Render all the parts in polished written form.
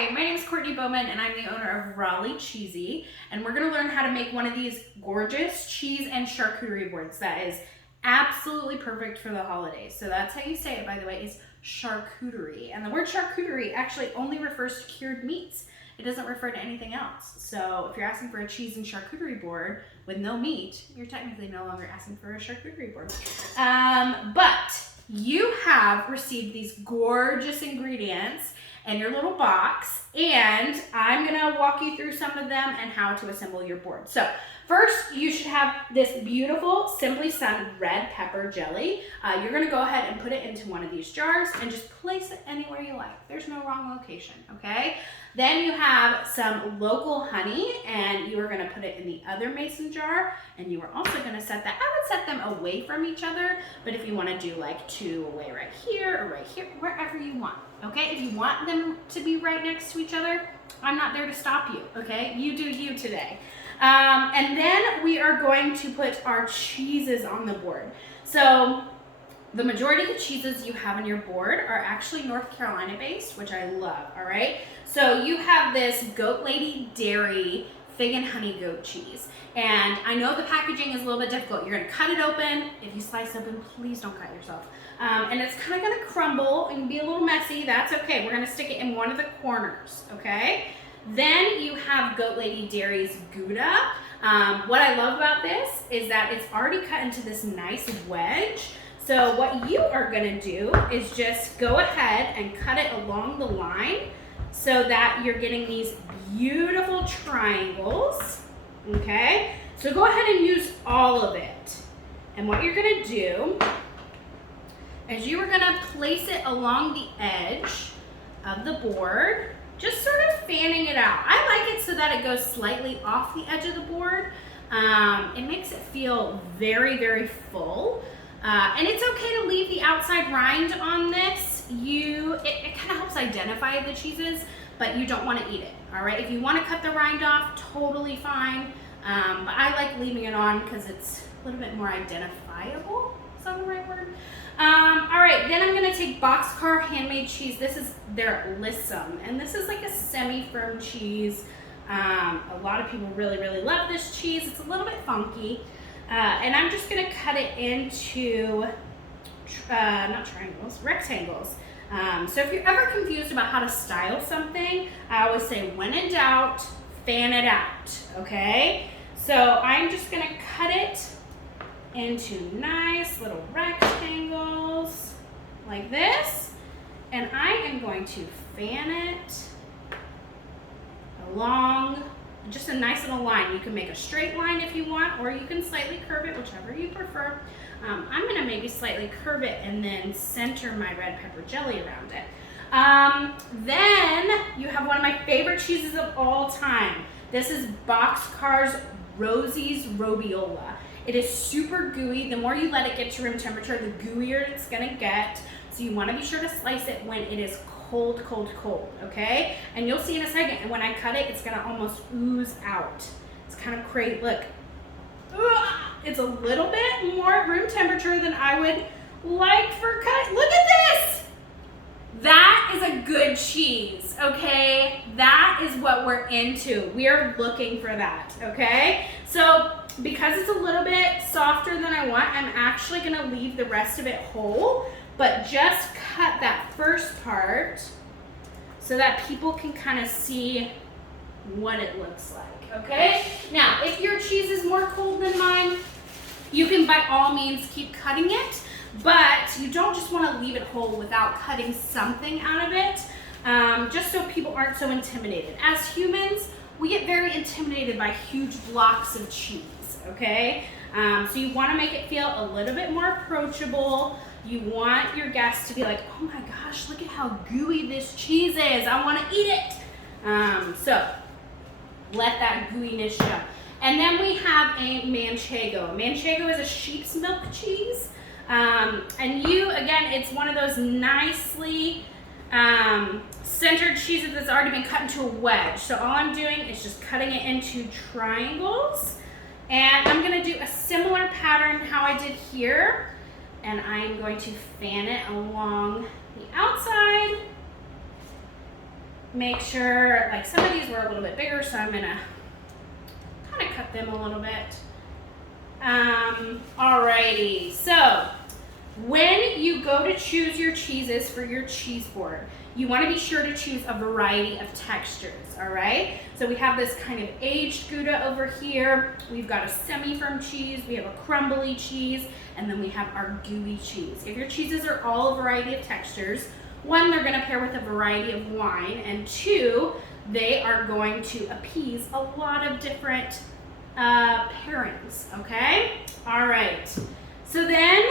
Hi, my name is Courtney Bowman and I'm the owner of Raleigh Cheesy, and we're going to learn how to make one of these gorgeous cheese and charcuterie boards that is absolutely perfect for the holidays. So that's how you say it, by the way, is charcuterie. And the word charcuterie actually only refers to cured meats. It doesn't refer to anything else. So if you're asking for a cheese and charcuterie board with no meat, you're technically no longer asking for a charcuterie board. But you have received these gorgeous ingredients in your little box, and I'm gonna walk you through some of them and how to assemble your board. So first, you should have this beautiful Simply Sun red pepper jelly. You're gonna go ahead and put it into one of these jars and just place it anywhere you like. There's no wrong location, okay? Then you have some local honey, and you are gonna put it in the other mason jar, and you are also gonna set that, I would set them away from each other, but if you wanna do like two away right here or right here, wherever you want, okay? If you want them to be right next to each other, I'm not there to stop you, okay? You do you today. And then we are going to put our cheeses on the board. So the majority of the cheeses you have on your board are actually North Carolina based, which I love, all right? So you have this Goat Lady Dairy Fig and Honey Goat Cheese. And I know the packaging is a little bit difficult. You're gonna cut it open. If you slice open, please don't cut yourself. And it's kind of gonna crumble and be a little messy. That's okay. We're gonna stick it in one of the corners, okay? Then you have Goat Lady Dairy's Gouda. What I love about this is that it's already cut into this nice wedge. So what you are gonna do is just go ahead and cut it along the line so that you're getting these beautiful triangles, okay? So go ahead and use all of it. And what you're gonna do is you are gonna place it along the edge of the board, just sort of fanning it out. I like it so that it goes slightly off the edge of the board. It makes it feel very, very full. And it's okay to leave the outside rind on this. It kind of helps identify the cheeses, but you don't want to eat it, all right? If you want to cut the rind off, totally fine. But I like leaving it on because it's a little bit more identifiable. Is that the right word? All right, then I'm gonna take Boxcar Handmade Cheese. This is their Lissum, and this is like a semi-firm cheese. A lot of people really, really love this cheese. It's a little bit funky. And I'm just gonna cut it into, not triangles, rectangles. So if you're ever confused about how to style something, I always say, when in doubt, fan it out, okay? So I'm just gonna cut it into nice little rectangles like this, and I am going to fan it along just a nice little line. You can make a straight line if you want, or you can slightly curve it, whichever you prefer. I'm gonna maybe slightly curve it and then center my red pepper jelly around it. Then you have one of my favorite cheeses of all time. This is Boxcar's Rosie's Robiola. It is super gooey. The more you let it get to room temperature, the gooier it's gonna get. So you wanna be sure to slice it when it is cold, cold, cold, okay? And you'll see in a second, and when I cut it, it's gonna almost ooze out. It's kind of crazy, look. It's a little bit more at room temperature than I would like for cut. Look at this! That is a good cheese, okay? That is what we're into. We are looking for that, okay? So because it's a little bit softer than I want, I'm actually gonna leave the rest of it whole, but just cut that first part so that people can kind of see what it looks like, okay? Now, if your cheese is more cold than mine, you can by all means keep cutting it, but you don't just want to leave it whole without cutting something out of it, just so people aren't so intimidated. As humans, we get very intimidated by huge blocks of cheese, okay? So you want to make it feel a little bit more approachable. You want your guests to be like, oh my gosh, look at how gooey this cheese is. I want to eat it. So let that gooiness show. And then we have a manchego. Manchego is a sheep's milk cheese. And again, it's one of those nicely centered cheeses that's already been cut into a wedge. So all I'm doing is just cutting it into triangles. And I'm gonna do a similar pattern how I did here. And I'm going to fan it along the outside make sure, like some of these were a little bit bigger, so I'm gonna kind of cut them a little bit. Alrighty, so when you go to choose your cheeses for your cheese board, you want to be sure to choose a variety of textures, all right? So we have this kind of aged Gouda over here. We've got a semi-firm cheese, we have a crumbly cheese, and then we have our gooey cheese. If your cheeses are all a variety of textures, one, they're going to pair with a variety of wine, and two, they are going to appease a lot of different pairings, okay? All right, so then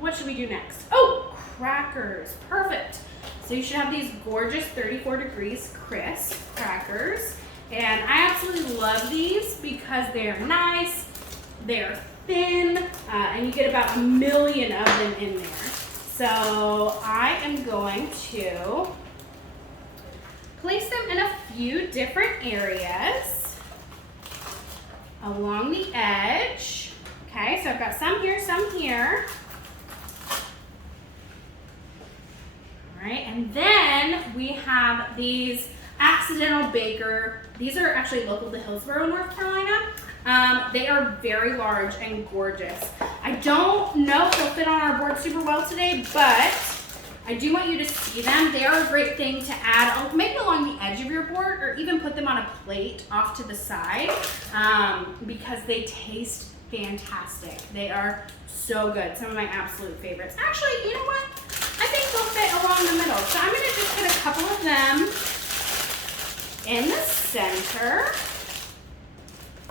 what should we do next? Oh, crackers, perfect. So you should have these gorgeous 34 degrees crisp crackers, and I absolutely love these because they're nice, they're thin, and you get about 1 million of them in there. So I am going to place them in a few different areas along the edge. Okay, so I've got some here, some here. All right, and then we have these Accidental Baker. These are actually local to Hillsborough, North Carolina. They are very large and gorgeous. I don't know if they'll fit on our board super well today, but I do want you to see them. They are a great thing to add, maybe along the edge of your board, or even put them on a plate off to the side, because they taste fantastic. They are so good. Some of my absolute favorites. Actually, you know what? I think they'll fit along the middle. So I'm gonna just put a couple of them in the center,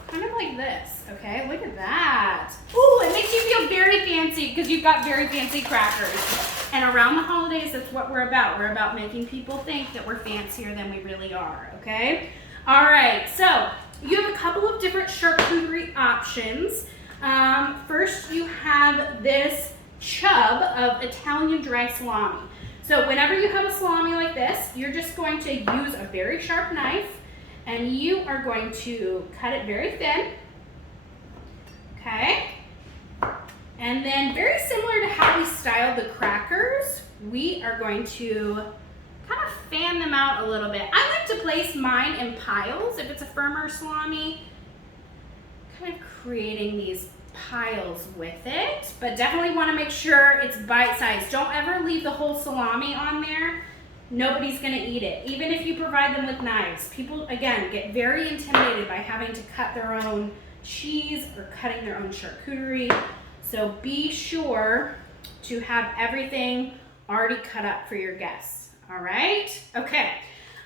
kind of like this, okay? Look at that. Ooh, it makes you feel very fancy because you've got very fancy crackers. And around the holidays, that's what we're about. We're about making people think that we're fancier than we really are, okay? All right, so you have a couple of different charcuterie options. First, you have this chub of Italian dry salami. So whenever you have a salami like this, you're just going to use a very sharp knife, and you are going to cut it very thin, okay? And then very similar to how we styled the crackers, we are going to kind of fan them out a little bit. I like to place mine in piles if it's a firmer salami, kind of creating these piles with it, but definitely want to make sure it's bite-sized. Don't ever leave the whole salami on there. Nobody's going to eat it, even if you provide them with knives. People, again, get very intimidated by having to cut their own cheese or cutting their own charcuterie. So be sure to have everything already cut up for your guests. All right? Okay.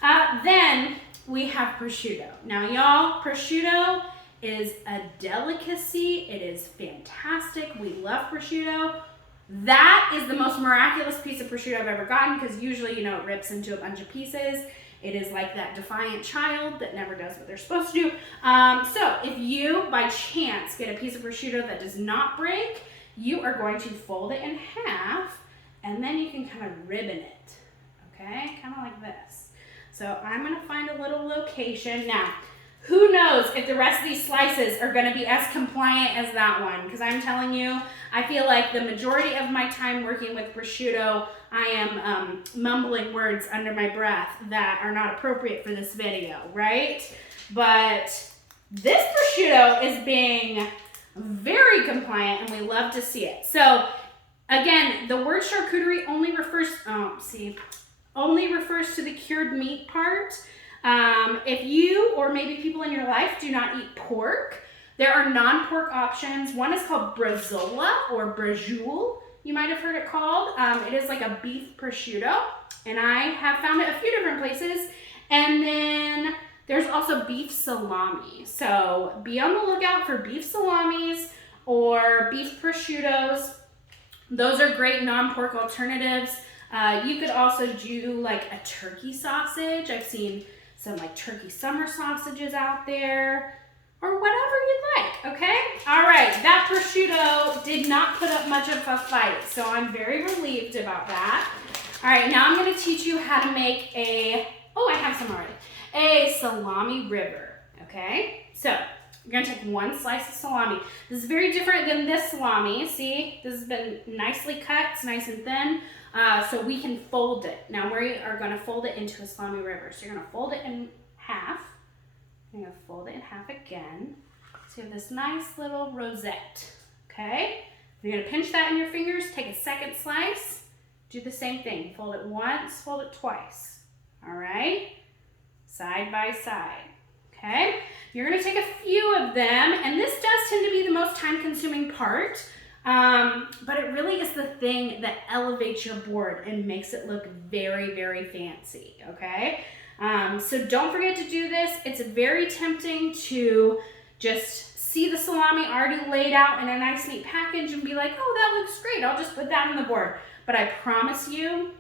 Then we have prosciutto. Now, y'all, prosciutto is a delicacy. It is fantastic. We love prosciutto. That is the most miraculous piece of prosciutto I've ever gotten, because usually, you know, it rips into a bunch of pieces. It is like that defiant child that never does what they're supposed to do. So if you, by chance, get a piece of prosciutto that does not break, you are going to fold it in half, and then you can kind of ribbon it, okay? Kind of like this. So I'm gonna find a little location. Now, who knows if the rest of these slices are gonna be as compliant as that one, because I'm telling you, I feel like the majority of my time working with prosciutto, I am mumbling words under my breath that are not appropriate for this video, right? But this prosciutto is being very compliant, and we love to see it. So again, the word charcuterie only refers, only refers to the cured meat part. If you, or maybe people in your life, do not eat pork, there are non-pork options. One is called bresaola, or braciole, you might have heard it called. It is like a beef prosciutto, and I have found it a few different places. And then there's also beef salami. So be on the lookout for beef salamis or beef prosciuttos. Those are great non-pork alternatives. You could also do like a turkey sausage. I've seen some like turkey summer sausages out there, or whatever you'd like, okay? All right, that prosciutto did not put up much of a fight, so I'm very relieved about that. All right, now I'm gonna teach you how to make I have some already, a salami river, okay? So you're gonna take one slice of salami. This is very different than this salami. See, this has been nicely cut, it's nice and thin. so we can fold it. Now we are going to fold it into a salami river. So you're going to fold it in half. You're going to fold it in half again. So you have this nice little rosette, okay? You're going to pinch that in your fingers, take a second slice, do the same thing. Fold it once, fold it twice, all right? Side by side, okay? You're going to take a few of them, and this does tend to be the most time-consuming part, but it really is the thing that elevates your board and makes it look very, very fancy, okay? So don't forget to do this. It's very tempting to just see the salami already laid out in a nice neat package and be like, oh, that looks great. I'll just put that on the board. But I promise you,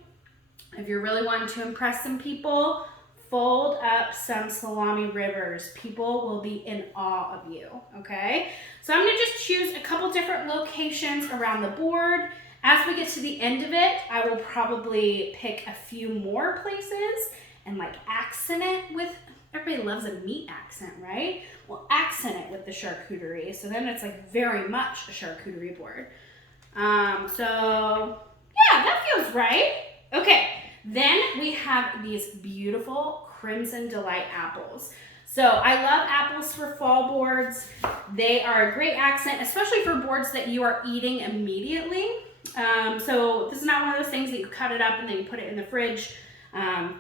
if you're really wanting to impress some people, fold up some salami rivers. People will be in awe of you, okay? So I'm gonna just choose a couple different locations around the board. As we get to the end of it, I will probably pick a few more places and like accent it with, everybody loves a meat accent, right? We'll accent it with the charcuterie. So then it's like very much a charcuterie board. So yeah, that feels right. Okay, then we have these beautiful Crimson Delight apples. So I love apples for fall boards. They are a great accent, especially for boards that you are eating immediately. So this is not one of those things that you cut it up and then you put it in the fridge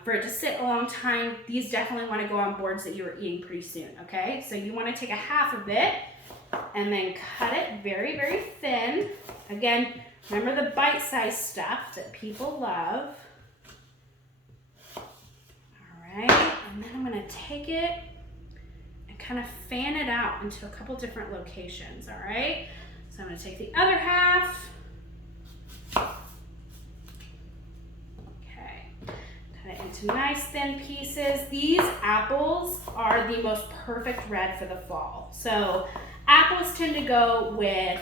for it to sit a long time. These definitely want to go on boards that you are eating pretty soon, okay? So you want to take a half of it and then cut it very, very thin. Again, remember the bite-sized stuff that people love. All right, and then I'm going to take it and kind of fan it out into a couple different locations, all right? So I'm going to take the other half. Into nice thin pieces. These apples are the most perfect red for the fall. So apples tend to go with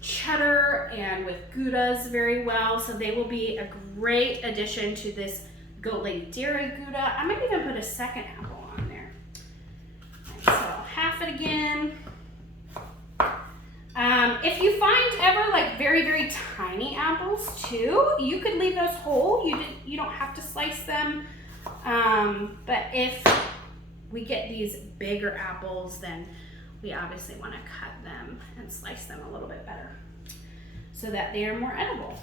cheddar and with Goudas very well. So they will be a great addition to this Goat Lady Dairy Gouda. I might even put a second apple on there. Right, so half it again. If you find ever like very, very tiny apples too, you could leave those whole. You don't have to slice them. But if we get these bigger apples, then we obviously want to cut them and slice them a little bit better so that they are more edible.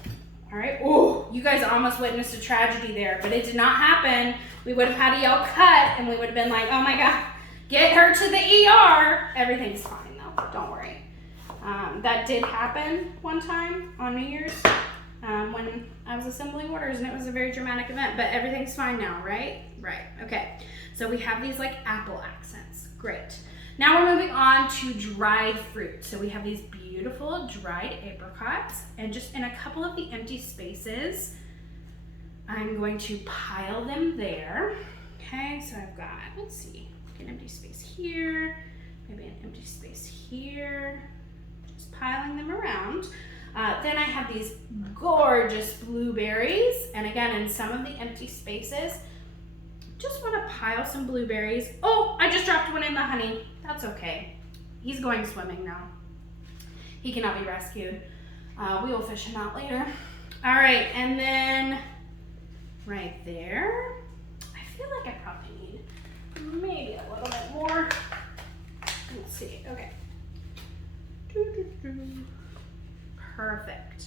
All right. Oh, you guys almost witnessed a tragedy there, but it did not happen. We would have had to yell cut, and we would have been like, oh my God, get her to the ER. Everything's fine though. Don't worry. That did happen one time on New Year's when I was assembling orders, and it was a very dramatic event, but everything's fine now, right? Right, okay. So we have these like apple accents, great. Now we're moving on to dried fruit. So we have these beautiful dried apricots, and just in a couple of the empty spaces, I'm going to pile them there. Okay, so I've got, let's see, an empty space here, maybe an empty space here. Piling them around. Then I have these gorgeous blueberries, and again in some of the empty spaces just want to pile some blueberries. Oh, I just dropped one in the honey. That's okay, he's going swimming now, he cannot be rescued. We will fish him out later. All right, and then right there, I feel like I probably need maybe a little bit more. Let's see. Okay. Perfect.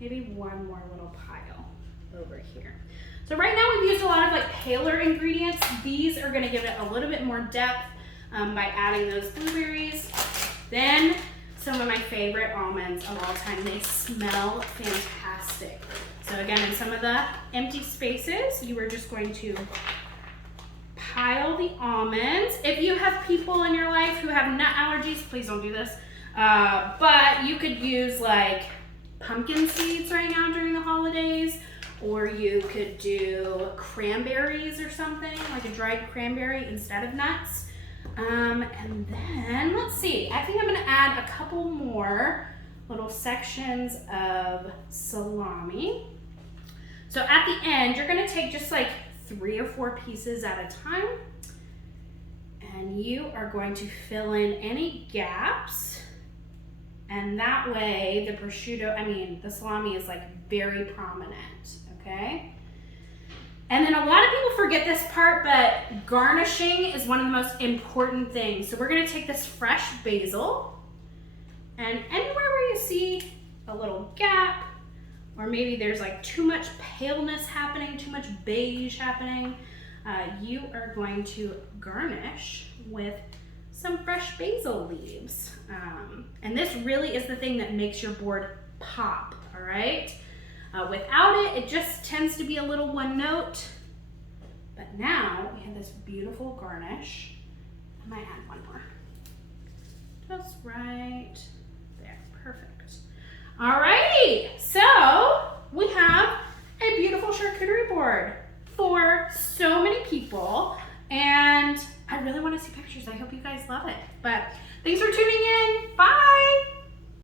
Maybe one more little pile over here. So right now we've used a lot of like paler ingredients. These are going to give it a little bit more depth by adding those blueberries. Then some of my favorite almonds of all time. They smell fantastic. So again, in some of the empty spaces, you are just going to pile the almonds. If you have people in your life who have nut allergies, please don't do this. But you could use like pumpkin seeds right now during the holidays, or you could do cranberries or something, like a dried cranberry instead of nuts. And then, let's see, I think I'm gonna add a couple more little sections of salami. So at the end, you're gonna take just like 3 or 4 pieces at a time, and you are going to fill in any gaps And that way the salami is like very prominent, okay? And then a lot of people forget this part, but garnishing is one of the most important things. So we're gonna take this fresh basil, and anywhere where you see a little gap, or maybe there's like too much paleness happening, too much beige happening, you are going to garnish with some fresh basil leaves. And this really is the thing that makes your board pop, all right? Without it, it just tends to be a little one note. But now we have this beautiful garnish. I might add one more. Just right there, perfect. All righty, so we have a beautiful charcuterie board for so many people, and I really want to see pictures. I hope you guys love it. But thanks for tuning in. Bye.